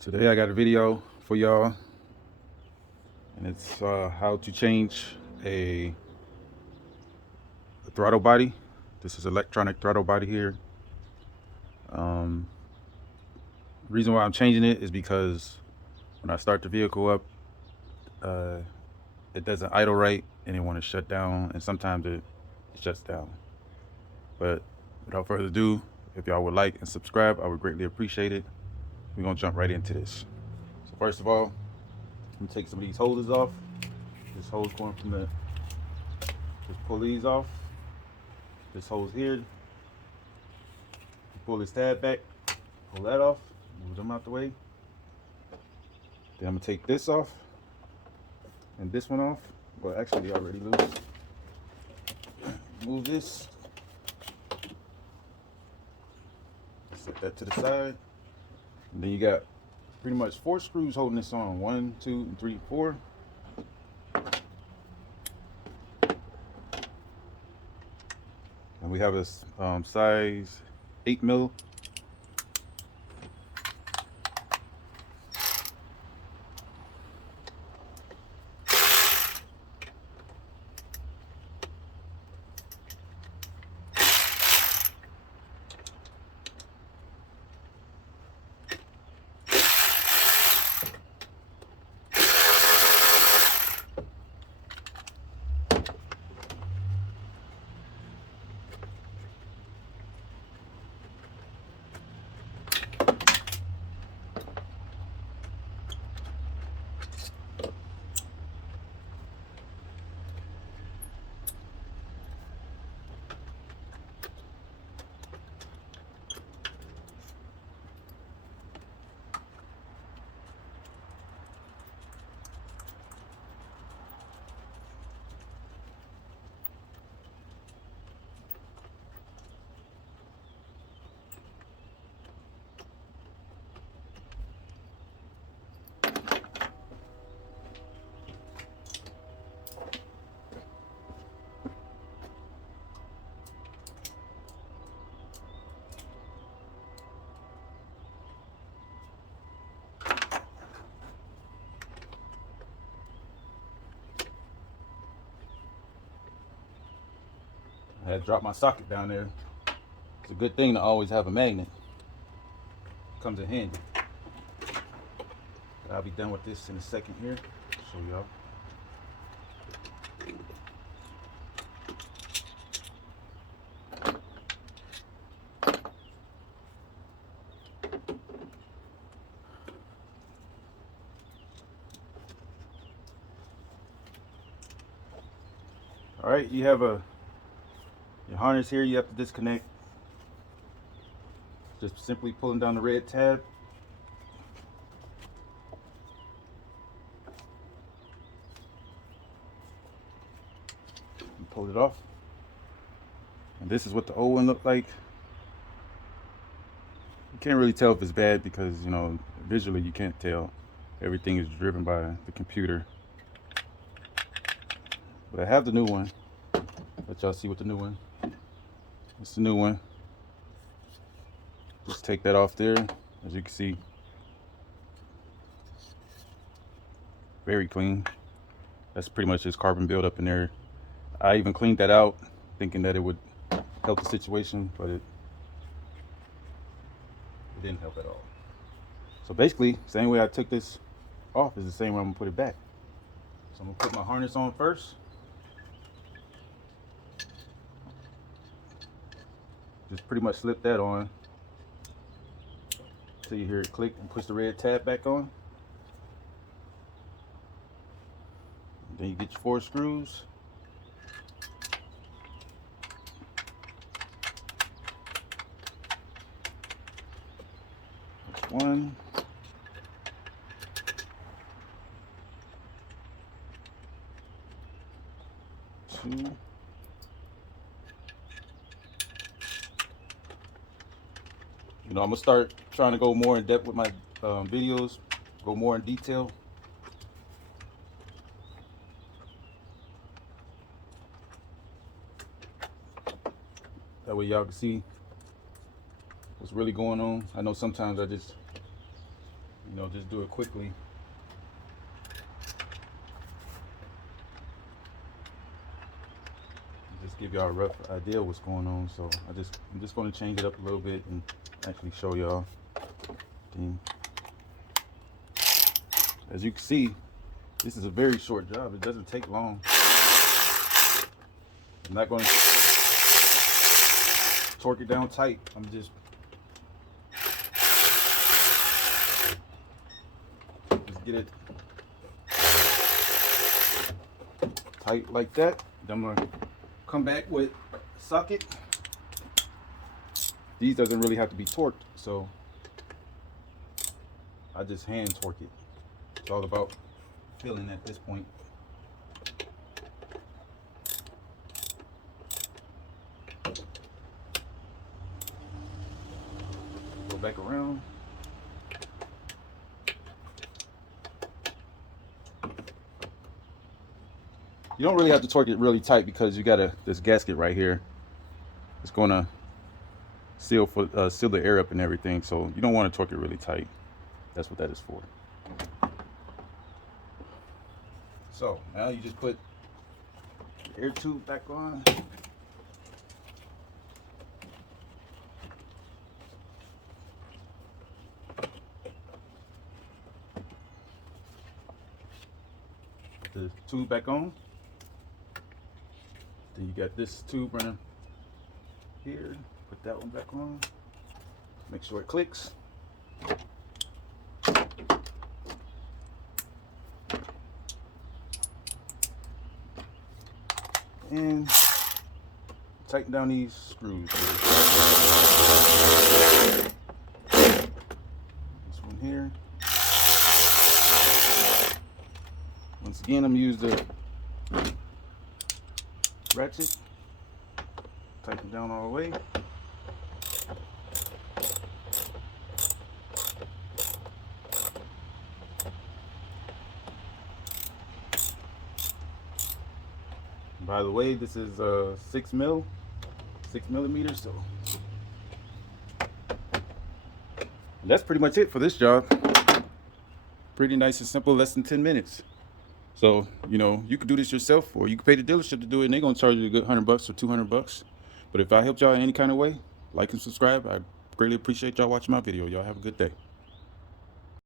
Today I got a video for y'all, and it's how to change a throttle body. This is electronic throttle body here. Reason why I'm changing it is because when I start the vehicle up, it doesn't idle right, and it want to shut down, and sometimes it shuts down. But without further ado, if y'all would like and subscribe, I would greatly appreciate it. We're gonna jump right into this. So first of all, I'm gonna take some of these holders off. This hose going from the, just pull these off. This hose here, pull this tab back, pull that off, move them out the way. Then I'm gonna take this off and this one off. Well, actually they already loose. Move this, set that to the side. And then you got pretty much 4 screws holding this on. 1, 2, and 3, 4. And we have a size 8 mil. I had dropped my socket down there. It's a good thing to always have a magnet. Comes in handy. But I'll be done with this in a second here. Show y'all. All right, you have your harness here. You have to disconnect. Just simply pulling down the red tab. And pull it off. And this is what the old one looked like. You can't really tell if it's bad because, you know, visually you can't tell. Everything is driven by the computer. But I have the new one. Let y'all see what the new one. It's the new one. Just take that off there. As you can see, very clean. That's pretty much just carbon buildup in there. I even cleaned that out thinking that it would help the situation, but it didn't help at all. So basically, same way I took this off is the same way I'm gonna put it back. So I'm gonna put my harness on first. Just pretty much slip that on till you hear it click and push the red tab back on. And then you get your 4 screws. That's 1. 2. You know, I'm gonna start trying to go more in depth with my videos, go more in detail. That way y'all can see what's really going on. I know sometimes I just you know, just do it quickly. Just give y'all a rough idea of what's going on. So I'm just going to change it up a little bit and actually show y'all. As you can see, this is a very short job. It doesn't take long. I'm not going to torque it down tight. I'm just get it tight like that. Then I'm gonna come back with a socket. These doesn't really have to be torqued, so I just hand torque it. It's all about feeling at this point. Go back around. You don't really have to torque it really tight because you got this gasket right here. It's gonna seal the air up and everything, so you don't want to torque it really tight. That's what that is for. So now you just put the air tube back on. Put the tube back on. Then you got this tube running here. Put that one back on. Make sure it clicks. And tighten down these screws. This one here. Once again, I'm gonna use the ratchet. Tighten down all the way. By the way, this is 6 millimeters, so that's pretty much it for this job. Pretty nice and simple, less than 10 minutes. So, you know, you can do this yourself, or you can pay the dealership to do it, and they're gonna charge you a good $100 or $200. But if I helped y'all in any kind of way, like and subscribe. I greatly appreciate y'all watching my video. Y'all have a good day.